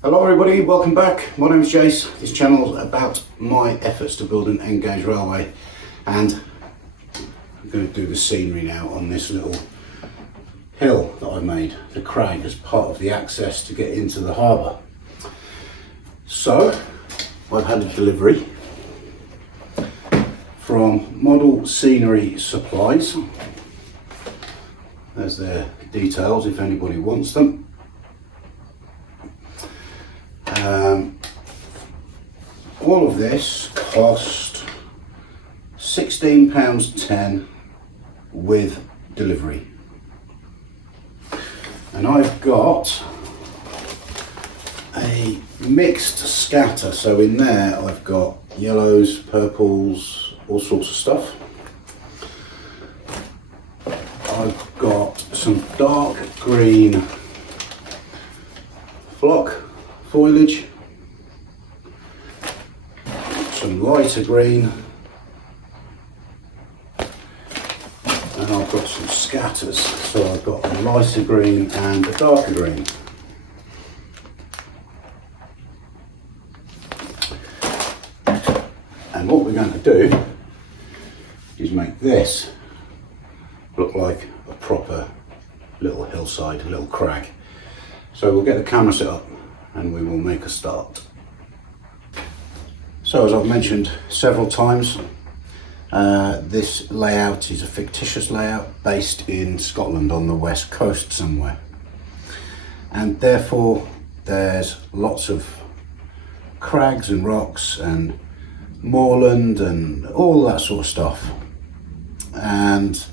Hello everybody, welcome back. My name is Jace. This channel is about my efforts to build an end gauge railway, and I'm going to do the scenery now on this little hill that I made, the crag, as part of the access to get into the harbour. So I've had a delivery from Model Scenery Supplies. There's their details if anybody wants them. All of this cost £16.10 with delivery, and I've got a mixed scatter, so in there I've got yellows, purples, all sorts of stuff. I've got some dark green flock foliage, some lighter green, and I've got some scatters, so I've got a lighter green and a darker green. And what we're going to do is make this look like a proper little hillside, a little crag. So we'll get the camera set up and we will make a start. So as I've mentioned several times, this layout is a fictitious layout based in Scotland on the west coast somewhere, and therefore there's lots of crags and rocks and moorland and all that sort of stuff, and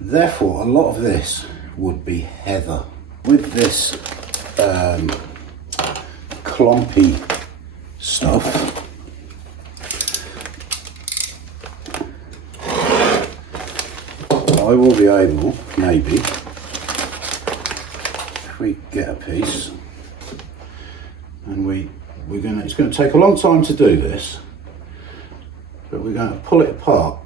therefore a lot of this would be heather. With this clumpy stuff, I will be able, maybe, if we get a piece, and it's going to take a long time to do this, but we're going to pull it apart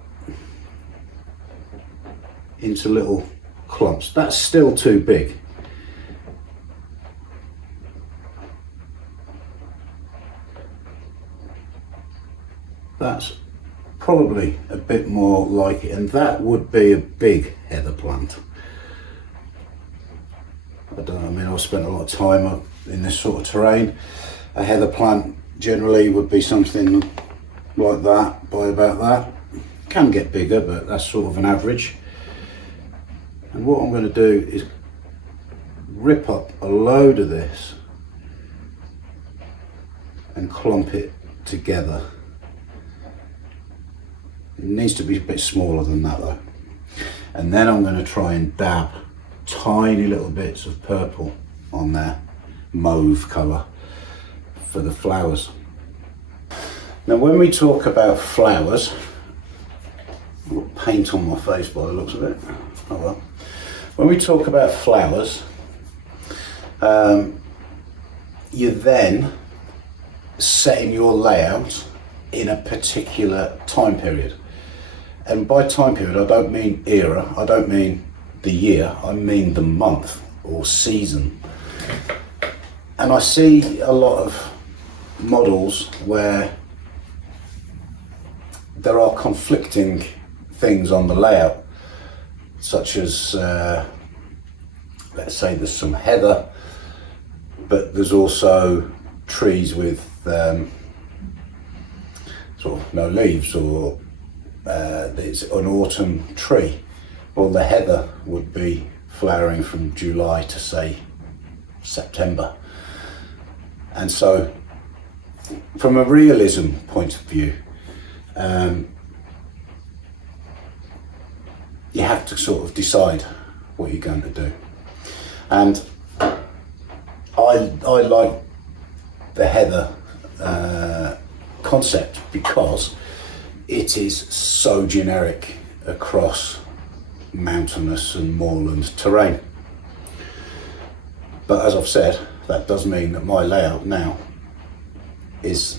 into little clumps. That's still too big. That's probably a bit more like it, and that would be a big heather plant. I don't know, I mean, I've spent a lot of time in this sort of terrain. A heather plant generally would be something like that, by about that. Can get bigger, but that's sort of an average. And what I'm going to do is rip up a load of this and clump it together. It needs to be a bit smaller than that though. And then I'm going to try and dab tiny little bits of purple on there, mauve colour, for the flowers. Now when we talk about flowers, I've got paint on my face by the looks of it. Oh well. When we talk about flowers, you're then setting your layout in a particular time period. And by time period, I don't mean era, I don't mean the year, I mean the month or season. And I see a lot of models where there are conflicting things on the layout, such as, let's say there's some heather, but there's also trees with sort of no leaves, or it's an autumn tree. Well, the heather would be flowering from July to say September. And so from a realism point of view, you have to sort of decide what you're going to do. And I like the heather concept because it is so generic across mountainous and moorland terrain. But as I've said, that does mean that my layout now is,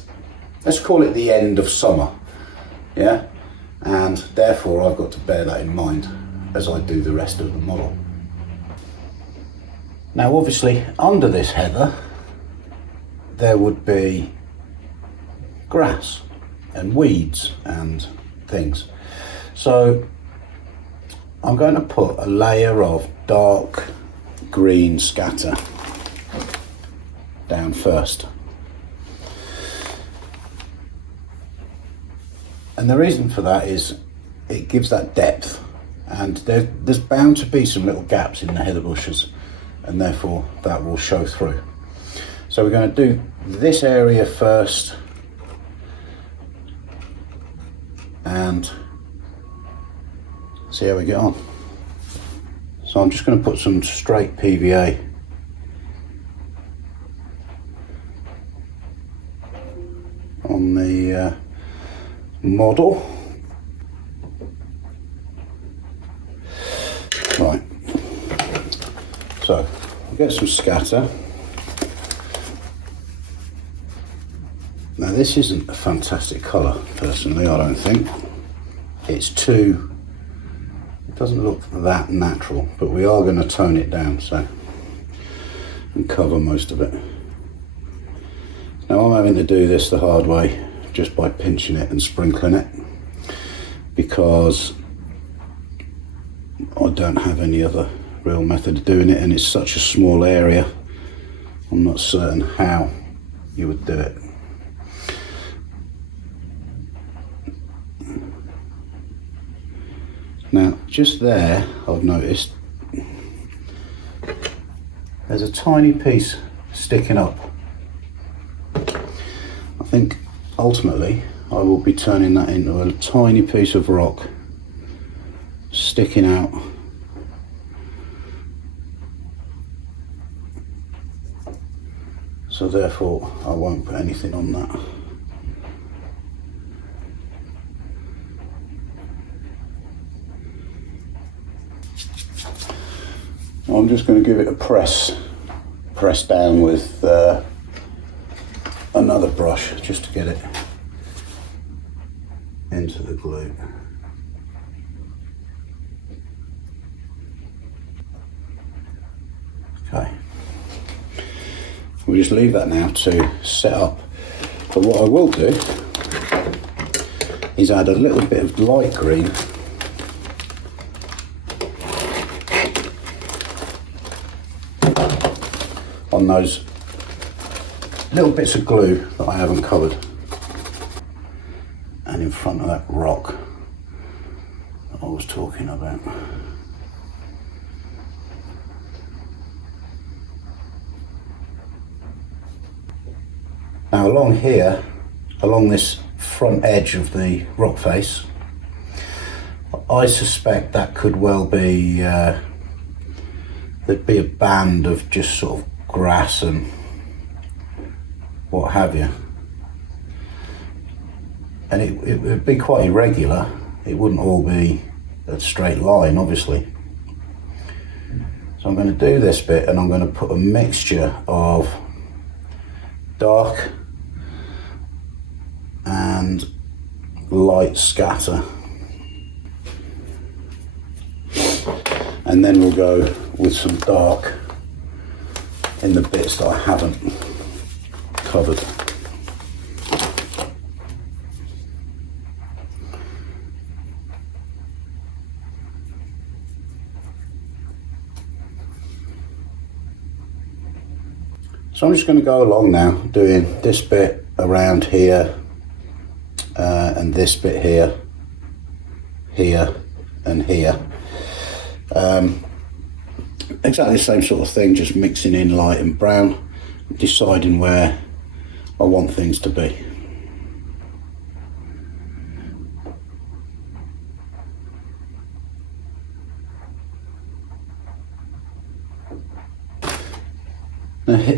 let's call it the end of summer, yeah? And therefore I've got to bear that in mind as I do the rest of the model. Now obviously under this heather there would be grass and weeds and things. So I'm going to put a layer of dark green scatter down first. And the reason for that is it gives that depth, and there's bound to be some little gaps in the heather bushes, and therefore that will show through. So we're going to do this area first and see how we get on. So I'm just going to put some straight PVA on the model. Right, so we'll get some scatter. Now this isn't a fantastic colour personally, I don't think. It doesn't look that natural, but we are going to tone it down and cover most of it. Now I'm having to do this the hard way, just by pinching it and sprinkling it, because I don't have any other real method of doing it, and it's such a small area, I'm not certain how you would do it. Now just there I've noticed there's a tiny piece sticking up. I think ultimately I will be turning that into a tiny piece of rock sticking out. So therefore I won't put anything on that. I'm just going to give it a press down with another brush just to get it into the glue. Okay, we'll just leave that now to set up. But what I will do is add a little bit of light green on those little bits of glue that I haven't covered, and in front of that rock that I was talking about. Now along here, along this front edge of the rock face, I suspect that could well be, there'd be a band of just sort of grass and what have you, and it would be quite irregular. It wouldn't all be a straight line, obviously. So I'm going to do this bit, and I'm going to put a mixture of dark and light scatter, and then we'll go with some dark in the bits that I haven't covered. So I'm just going to go along now, doing this bit around here, and this bit here, here, and here. Exactly the same sort of thing, just mixing in light and brown, deciding where I want things to be.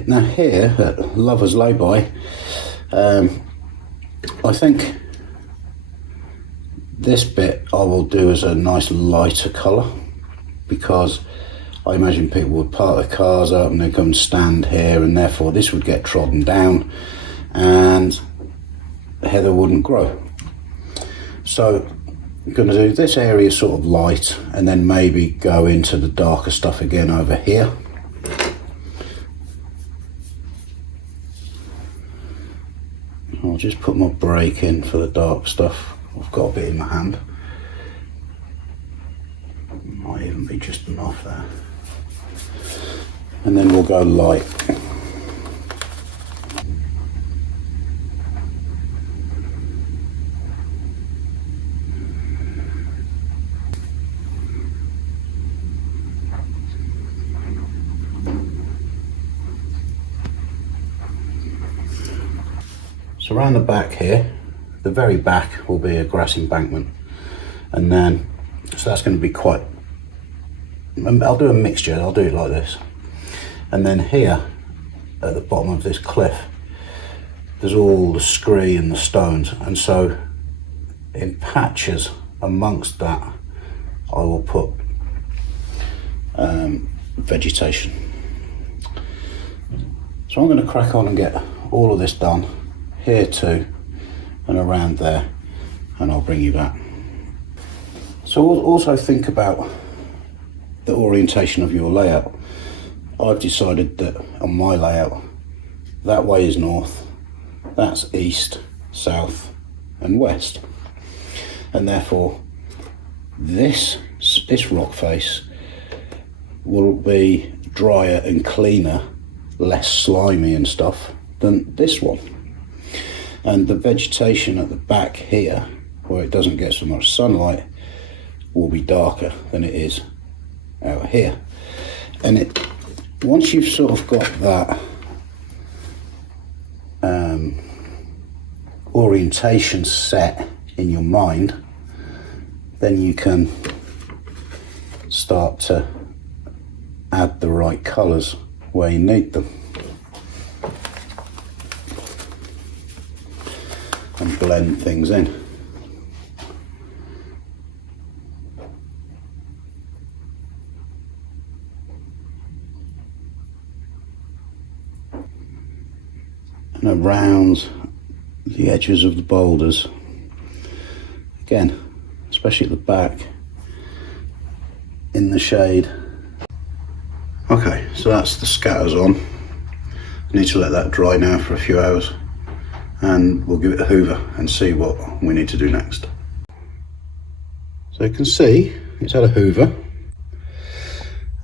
Now here at Lover's Lay-By, I think this bit I will do as a nice lighter colour, because I imagine people would park their cars up and they come stand here, and therefore this would get trodden down and the heather wouldn't grow. So I'm going to do this area sort of light, and then maybe go into the darker stuff again over here. I'll just put my brake in for the dark stuff. I've got a bit in my hand. Might even be just enough there. And then we'll go light. So around the back here, the very back will be a grass embankment, and then so that's going to be quite, I'll do a mixture, I'll do it like this, and then here at the bottom of this cliff there's all the scree and the stones, and so in patches amongst that I will put vegetation. So I'm going to crack on and get all of this done here too and around there, and I'll bring you back. So also think about the orientation of your layout. I've decided that on my layout, that way is north, that's east, south and west, and therefore this rock face will be drier and cleaner, less slimy and stuff than this one. And the vegetation at the back here, where it doesn't get so much sunlight, will be darker than it is out here. And once you've sort of got that orientation set in your mind, then you can start to add the right colours where you need them. And blend things in. And around the edges of the boulders, again, especially at the back, in the shade. Okay, so that's the scatters on. I need to let that dry now for a few hours, and we'll give it a hoover and see what we need to do next. So you can see it's had a hoover,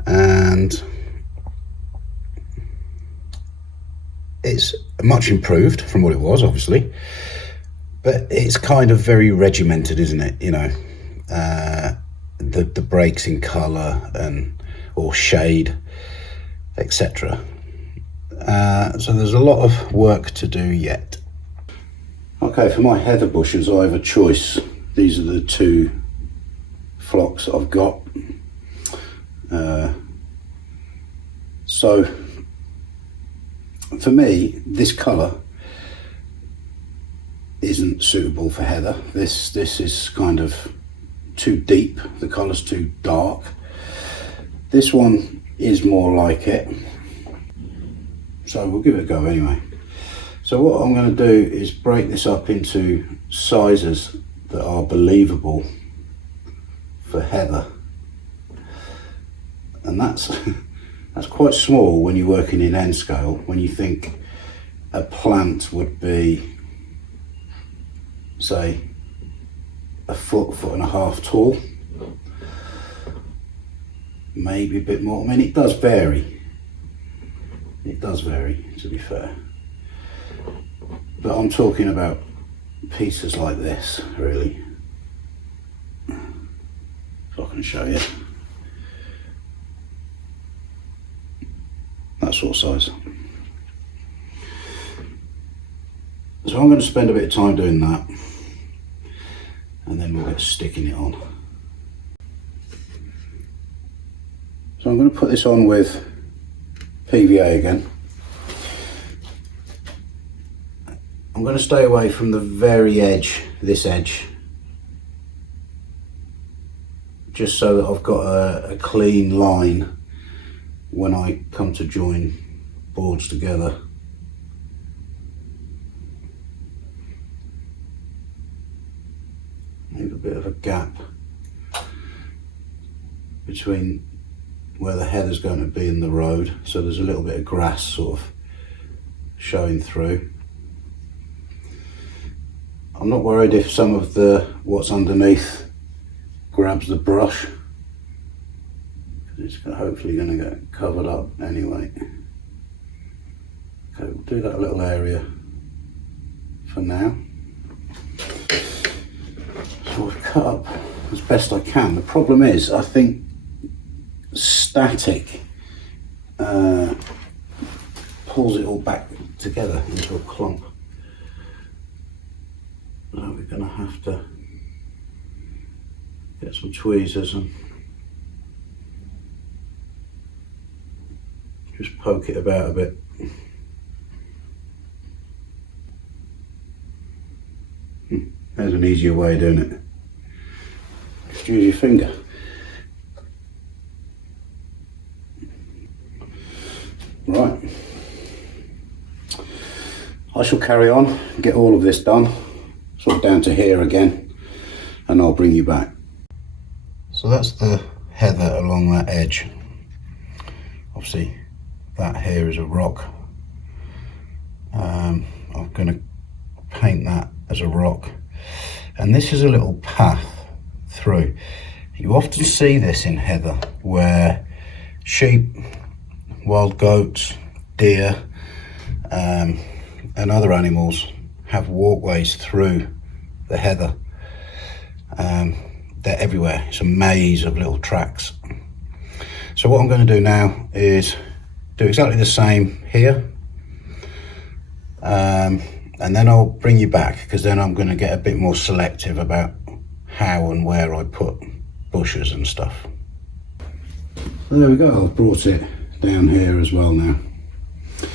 and it's much improved from what it was, obviously, but it's kind of very regimented, isn't it? You know, the breaks in colour and or shade, etc. So there's a lot of work to do yet. Okay, for my heather bushes I have a choice. These are the two flocks I've got. So for me, this colour isn't suitable for heather. This is kind of too deep, the colour's too dark. This one is more like it, so we'll give it a go anyway. So what I'm going to do is break this up into sizes that are believable for heather, and that's quite small when you're working in N scale, when you think a plant would be, say, a foot and a half tall, maybe a bit more. I mean, it does vary, to be fair, but I'm talking about pieces like this, really, if I can show you. That sort of size. So I'm going to spend a bit of time doing that, and then we'll get sticking it on. So I'm going to put this on with PVA again. I'm going to stay away from the very edge, this edge, just so that I've got a clean line when I come to join boards together. Leave a bit of a gap between where the heather's going to be and the road, so there's a little bit of grass sort of showing through. I'm not worried if some of the what's underneath grabs the brush. It's hopefully going to get covered up anyway. Okay, we'll do that little area for now. So I've cut up as best I can. The problem is, I think static pulls it all back together into a clump. So we're going to have to get some tweezers and just poke it about a bit. There's an easier way of doing it. Just use your finger. Right. I shall carry on, get all of this done, sort of down to here again, and I'll bring you back. So that's the heather along that edge. Obviously that here is a rock. I'm going to paint that as a rock, and this is a little path through. You often see this in heather where sheep, wild goats, deer and other animals have walkways through the heather. They're everywhere. It's a maze of little tracks. So what I'm going to do now is do exactly the same here, and then I'll bring you back, because then I'm going to get a bit more selective about how and where I put bushes and stuff. So there we go, I've brought it down here as well now. So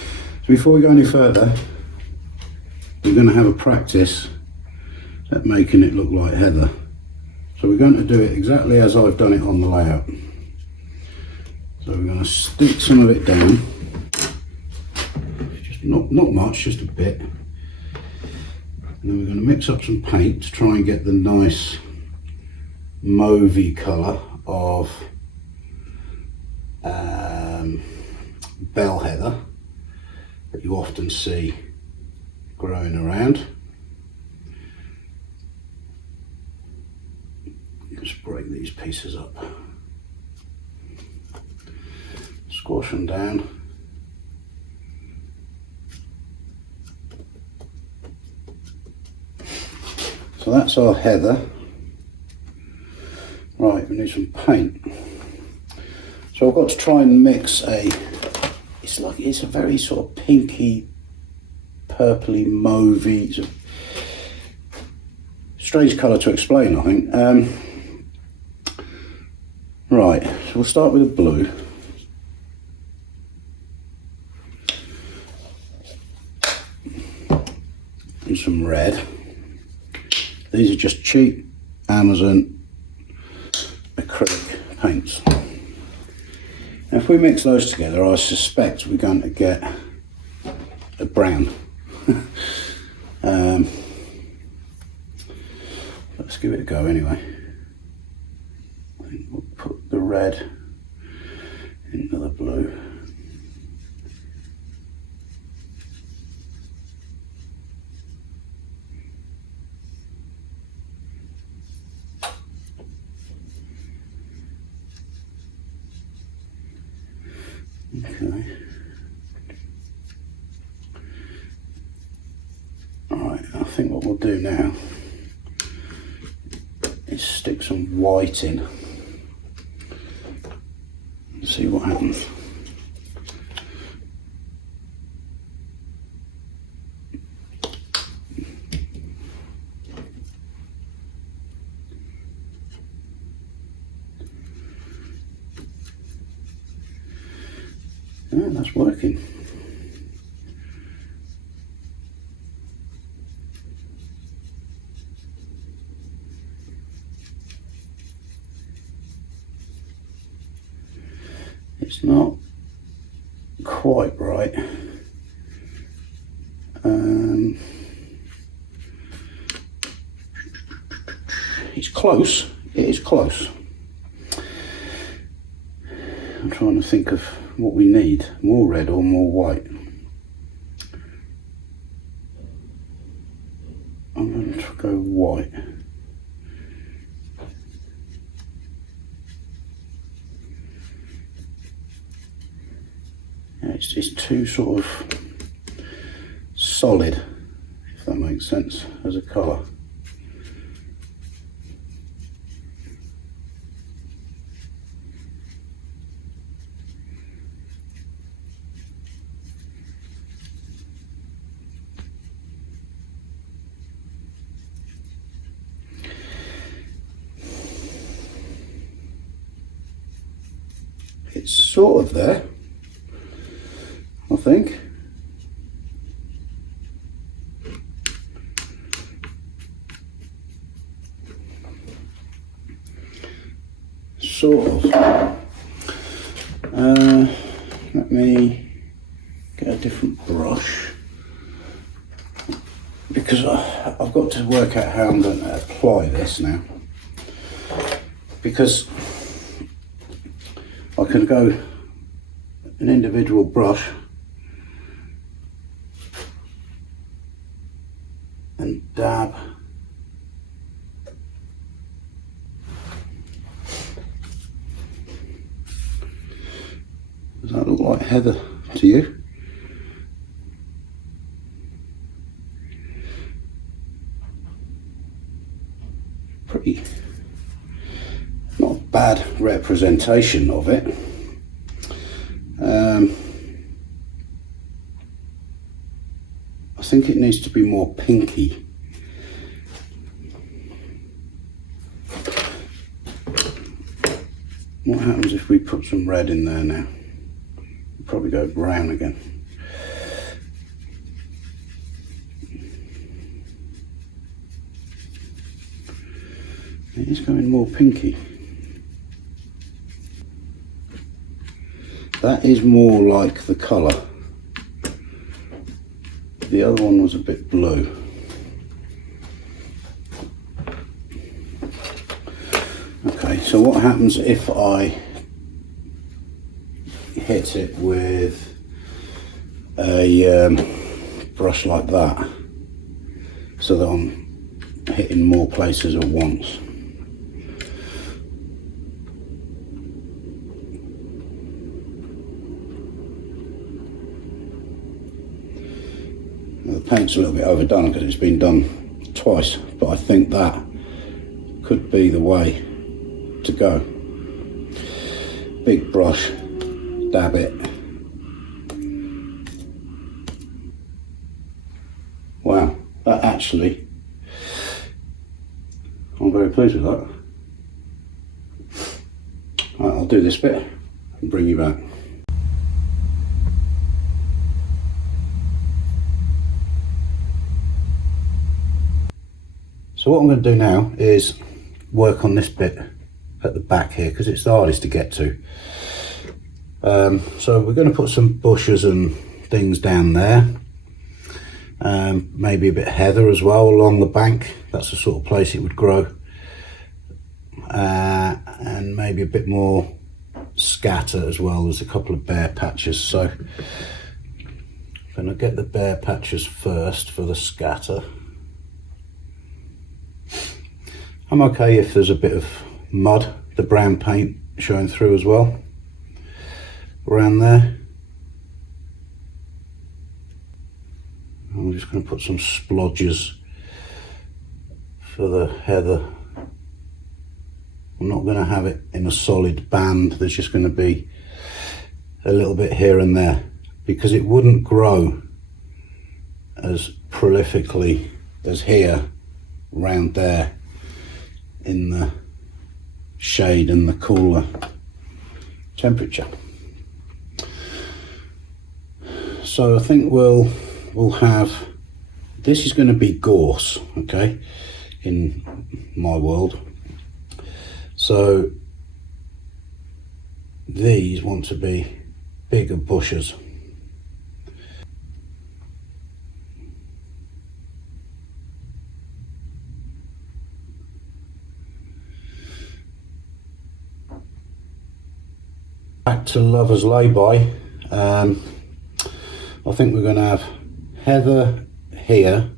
before we go any further, we're going to have a practice at making it look like heather. So we're going to do it exactly as I've done it on the layout. So we're going to stick some of it down, just not much, just a bit. And then we're going to mix up some paint to try and get the nice mauvey colour of bell heather that you often see growing around. Just break these pieces up, squash them down. So that's our heather. Right, we need some paint. So I've got to try and mix it's a very sort of pinky, purpley, mauvey, it's a strange colour to explain, I think. Right, so we'll start with a blue. And some red. These are just cheap Amazon acrylic paints. Now if we mix those together, I suspect we're going to get a brown. Let's give it a go anyway. I think we'll put the red into the blue. Okay. Alright, I think what we'll do now is stick some white in and see what happens. Yeah, that's working. It's not quite right. It's close. It is close. I'm trying to think of what we need. More red or more white? I'm going to go white. Yeah, it's too sort of solid, if that makes sense, as a colour. It's sort of there, I think. Sort of. Let me get a different brush, because I've got to work out how I'm going to apply this now, because I can go an individual brush and dab. Does that look like heather to you? Pretty, not a bad representation of it. I think it needs to be more pinky. What happens if we put some red in there now? We'll probably go brown again. It is going more pinky. That is more like the colour. The other one was a bit blue. Okay, so what happens if I hit it with a brush like that, so that I'm hitting more places at once? The paint's a little bit overdone because it's been done twice, but I think that could be the way to go. Big brush, dab it. Wow, that actually, I'm very pleased with that. Right, I'll do this bit and bring you back. So what I'm going to do now is work on this bit at the back here, because it's the hardest to get to. So we're going to put some bushes and things down there. Maybe a bit of heather as well along the bank. That's the sort of place it would grow. And maybe a bit more scatter as well. There's a couple of bare patches. So I'm going to get the bare patches first for the scatter. I'm okay if there's a bit of mud, the brown paint showing through as well, around there. I'm just going to put some splodges for the heather. I'm not going to have it in a solid band, there's just going to be a little bit here and there, because it wouldn't grow as prolifically as here, round there, in the shade and the cooler temperature. So I think we'll have, this is going to be gorse, okay, in my world. So these want to be bigger bushes. Back to Lover's Lay-by. I think we're going to have heather here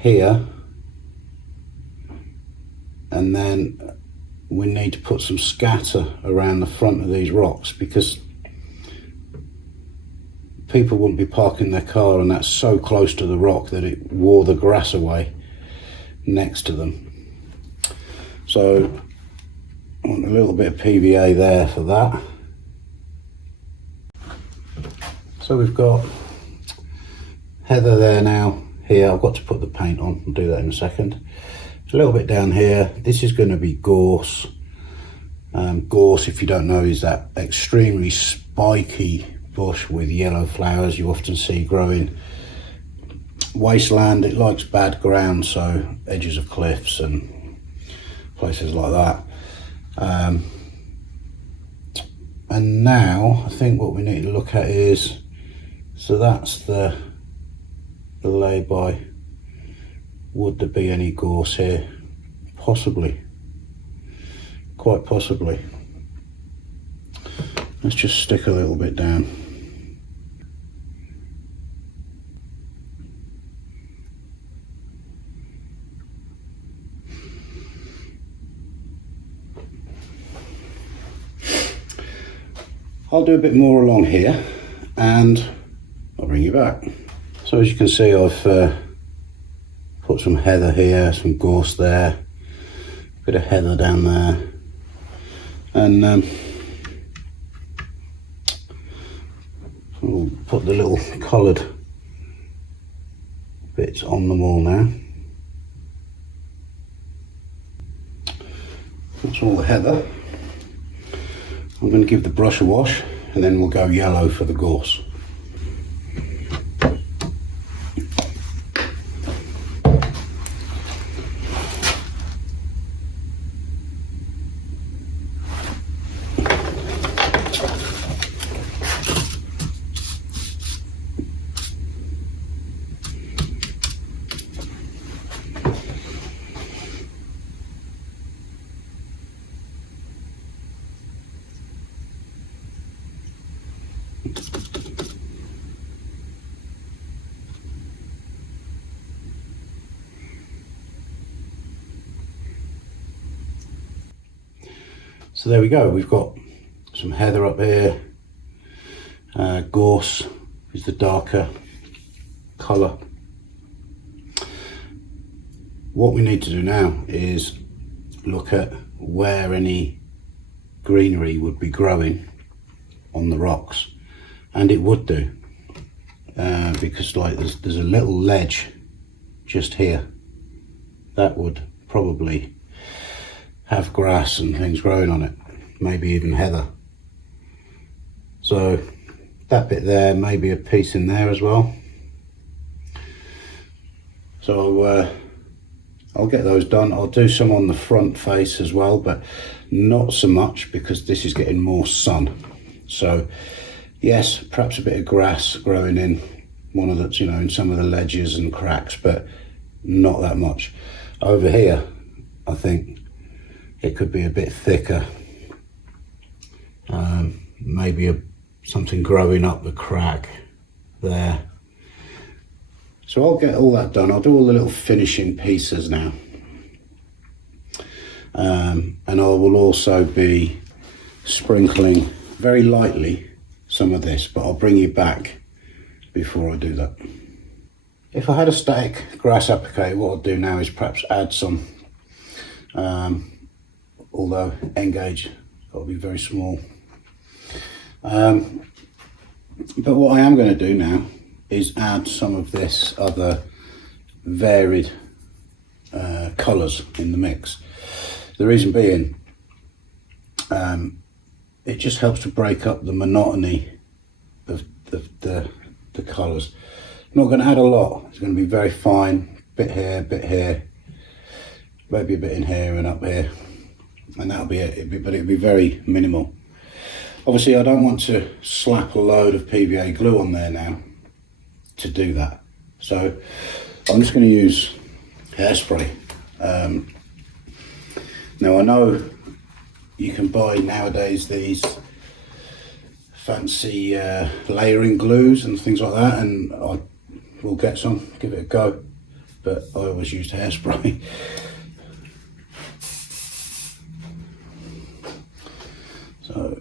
here, and then we need to put some scatter around the front of these rocks, because people wouldn't be parking their car and that's so close to the rock that it wore the grass away next to them. So I want a little bit of PVA there for that. So we've got heather there now. Here I've got to put the paint on, I'll do that in a second. A little bit down here, this is going to be gorse. Gorse, if you don't know, is that extremely spiky bush with yellow flowers you often see growing wasteland. It likes bad ground, so edges of cliffs and places like that. And now I think what we need to look at is, so that's the lay-by. Would there be any gorse here? Possibly, quite possibly. Let's just stick a little bit down. I'll do a bit more along here and I'll bring you back. So as you can see, I've put some heather here, some gorse there, a bit of heather down there, and we'll put the little coloured bits on the wall now. That's all the heather. I'm going to give the brush a wash and then we'll go yellow for the gorse. So there we go, we've got some heather up here, gorse is the darker colour. What we need to do now is look at where any greenery would be growing on the rocks, and it would do, because like there's a little ledge just here that would probably have grass and things growing on it, maybe even heather. So that bit there, maybe a piece in there as well. So I'll get those done. I'll do some on the front face as well, but not so much because this is getting more sun. So yes, perhaps a bit of grass growing in one of the, you know, in some of the ledges and cracks, but not that much. Over here, I think it could be a bit thicker. Maybe something growing up the crag there. So I'll get all that done. I'll do all the little finishing pieces now. And I will also be sprinkling very lightly some of this, but I'll bring you back before I do that. If I had a static grass applicator, what I'll do now is perhaps add some, although N-gauge got to be very small. But what I am going to do now is add some of this other varied colours in the mix. The reason being, it just helps to break up the monotony of the colours. I'm not going to add a lot. It's going to be very fine, bit here, maybe a bit in here and up here, and that'll be it. But it'll be very minimal. Obviously, I don't want to slap a load of PVA glue on there now to do that. So I'm just going to use hairspray. Now I know you can buy nowadays these fancy layering glues and things like that, and I will get some, give it a go. but I always used hairspray. So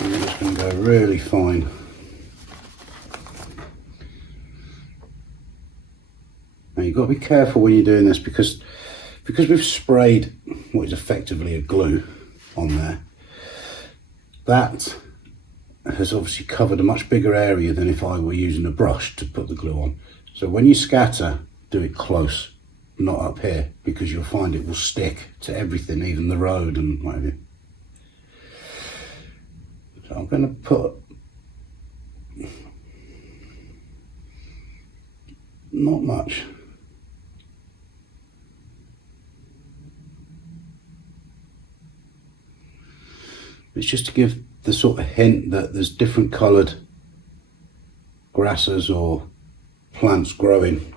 I'm just going to go really fine. Now you've got to be careful when you're doing this because we've sprayed what is effectively a glue on there. That has obviously covered a much bigger area than if I were using a brush to put the glue on. So when you scatter, do it close, not up here, because you'll find it will stick to everything, even the road and what have you. So I'm going to put not much. It's just to give the sort of hint that there's different coloured grasses or plants growing.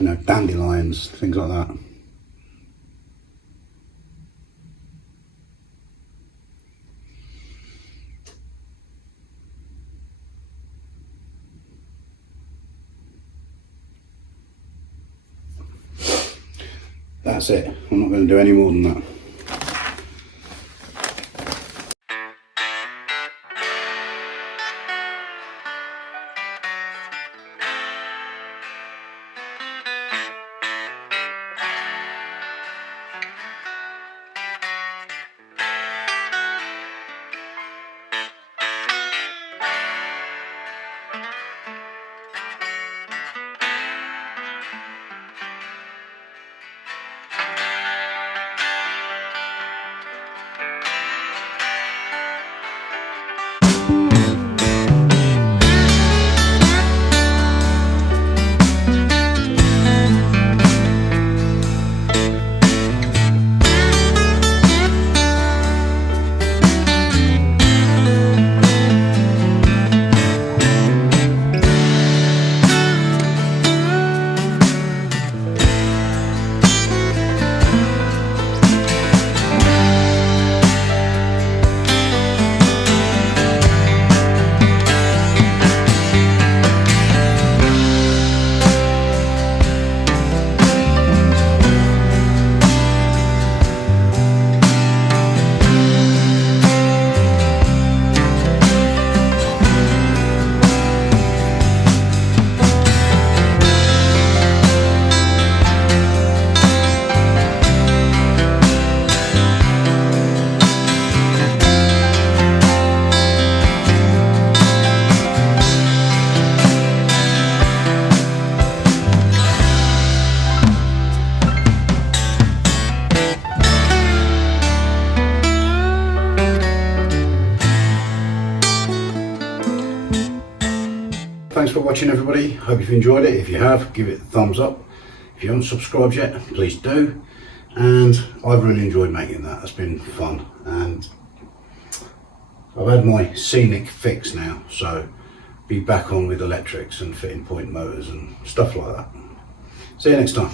You know, dandelions, things like that. That's it. I'm not going to do any more than that. Thanks for watching, everybody. Hope you've enjoyed it. If you have, give it a thumbs up. If you haven't subscribed yet, please do. And I've really enjoyed making that. It's been fun, and I've had my scenic fix now, so be back on with electrics and fitting point motors and stuff like that. See you next time.